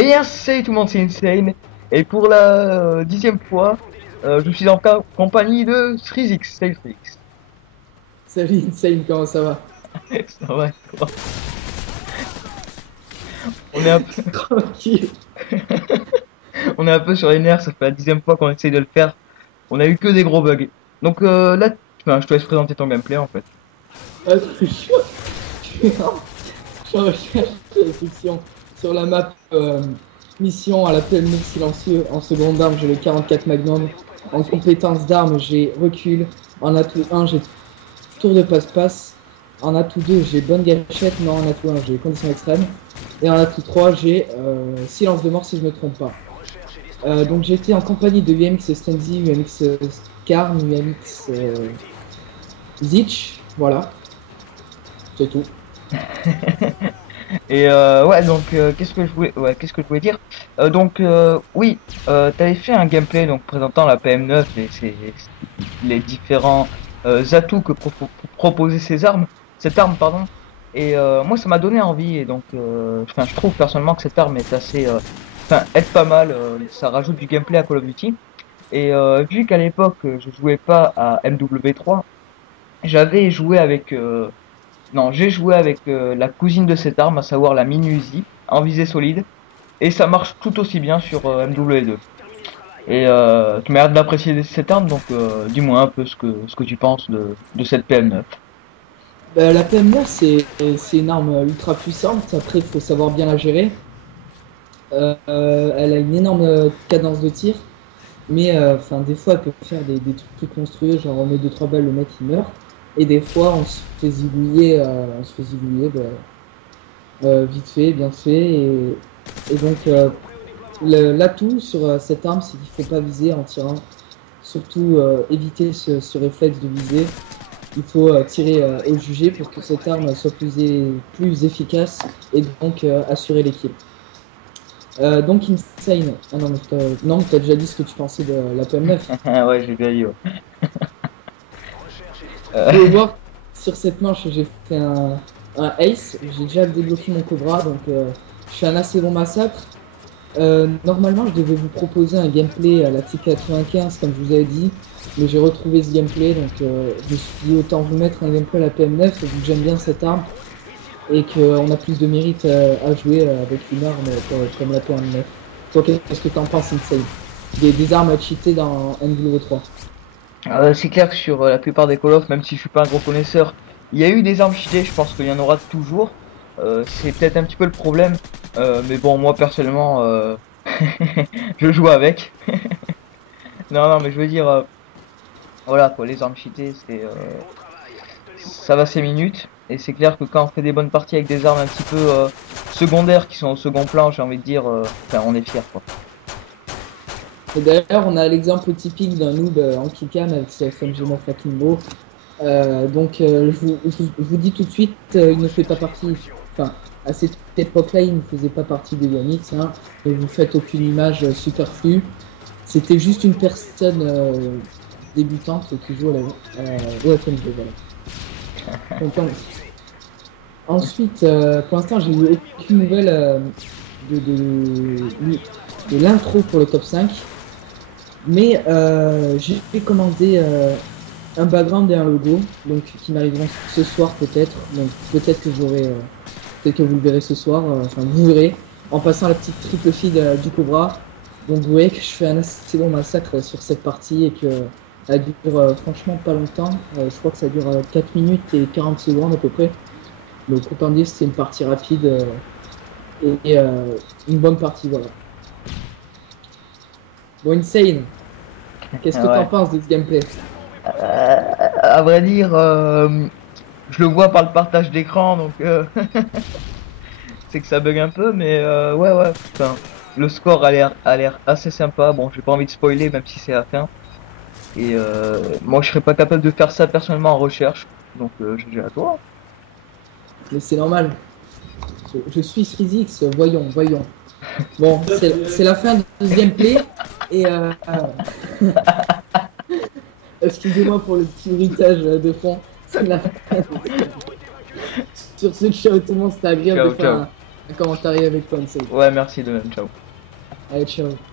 Et bien, salut tout le monde, c'est Insane. Et pour la 10e fois, je suis en compagnie de Freezix. Salut Freezix. Salut Insane, comment ça va? Ça va, toi. On est un peu, Tranquille. on est un peu sur les nerfs, ça fait la 10e fois qu'on essaye de le faire. On a eu que des gros bugs. Donc là, enfin, je te laisse présenter ton gameplay en fait. Je suis en recherche de fiction sur la map mission à l'appel mec silencieux. En seconde arme, j'ai le 44 Magnum. En compétence d'arme, j'ai recul. En atout 1, j'ai tour de passe-passe. En atout 2, j'ai bonne gâchette. Non, en atout 1, j'ai condition extrême. Et en atout 3, j'ai silence de mort si je me trompe pas. Donc j'étais en compagnie de UMX Stenzi, UMX Karn, UMX Zich, voilà, c'est tout. Et ouais, donc qu'est-ce que je voulais dire? Oui, t'avais fait un gameplay donc présentant la PM9 et les différents atouts que proposait cette arme pardon. Et moi ça m'a donné envie et donc enfin je trouve personnellement que cette arme est assez enfin elle est pas mal, ça rajoute du gameplay à Call of Duty. Et vu qu'à l'époque je jouais pas à MW3, j'avais joué avec non, j'ai joué avec la cousine de cette arme, à savoir la Mini Uzi, en visée solide, et ça marche tout aussi bien sur MW2. Et tu m'as l'air d'apprécier cette arme, donc dis-moi un peu ce que tu penses de cette PM9. Bah, la PM9, c'est une arme ultra puissante, après il faut savoir bien la gérer. Elle a une énorme cadence de tir, mais enfin des fois elle peut faire des trucs monstrueux, genre on met 2-3 balles, le mec il meurt. Et des fois on se fait zigouiller bah, vite fait, bien fait. Et donc l'atout sur cette arme, c'est qu'il faut pas viser en tirant. Surtout éviter ce réflexe de viser. Il faut tirer au jugé pour que cette arme soit plus efficace et donc assurer les kills. Donc Insane. Ah non, mais t'as déjà dit ce que tu pensais de la PM9. Ouais, j'ai bien eu. Ouais. Vous pouvez voir sur cette manche, j'ai fait un ace. J'ai déjà débloqué mon Cobra, donc je suis un assez bon massacre. Normalement, je devais vous proposer un gameplay à la T95, comme je vous avais dit, mais j'ai retrouvé ce gameplay, donc je me suis dit autant vous mettre un gameplay à la PM9, vu que j'aime bien cette arme, et qu'on a plus de mérite à jouer avec une arme comme la PM9. Toi, qu'est-ce que t'en penses, Insane? Des armes à cheater dans MW3. C'est clair que sur la plupart des Call of, même si je suis pas un gros connaisseur, il y a eu des armes cheatées, je pense qu'il y en aura toujours. C'est peut-être un petit peu le problème, mais bon, moi personnellement, je joue avec. Non, non, mais je veux dire, voilà quoi, les armes cheatées, ça va 5 minutes. Et c'est clair que quand on fait des bonnes parties avec des armes un petit peu secondaires qui sont au second plan, j'ai envie de dire, enfin, on est fier quoi. Et d'ailleurs, on a l'exemple typique d'un noob en killcam avec ce FMG9 Akimbo. Je vous dis tout de suite, il ne fait pas partie, enfin, à cette époque-là, il ne faisait pas partie de Yannick, hein, et vous faites aucune image superflue. C'était juste une personne débutante qui joue au FMG, voilà. Donc, ensuite, pour l'instant, j'ai eu aucune nouvelle de, de, de l'intro pour le top 5. Mais j'ai commandé un background et un logo, donc qui m'arriveront ce soir peut-être. Donc peut-être que peut-être que vous le verrez ce soir. Enfin, vous verrez en passant la petite triple feed du Cobra. Donc vous voyez que je fais un assez long massacre sur cette partie et que elle dure franchement pas longtemps. Je crois que ça dure 4 minutes et 40 secondes à peu près. Donc autant dire que c'est une partie rapide et une bonne partie, voilà. Bon, Insane, qu'est-ce que t'en Ouais. penses de ce gameplay? À vrai dire, je le vois par le partage d'écran, donc c'est que ça bug un peu, mais ouais, ouais. Enfin, le score a l'air assez sympa. Bon, j'ai pas envie de spoiler, même si c'est la fin. Et moi, je serais pas capable de faire ça personnellement en recherche, donc GG à toi. Mais c'est normal. Je suis Physics, voyons, voyons. Bon, c'est la fin de ce gameplay. Et excusez-moi pour le petit bruitage de fond. C'est la fin. Sur ce, ciao tout le monde, c'était agréable de Ciao, faire ciao. un commentaire avec toi, Nsei. Ouais, merci de même, ciao. Allez, ciao.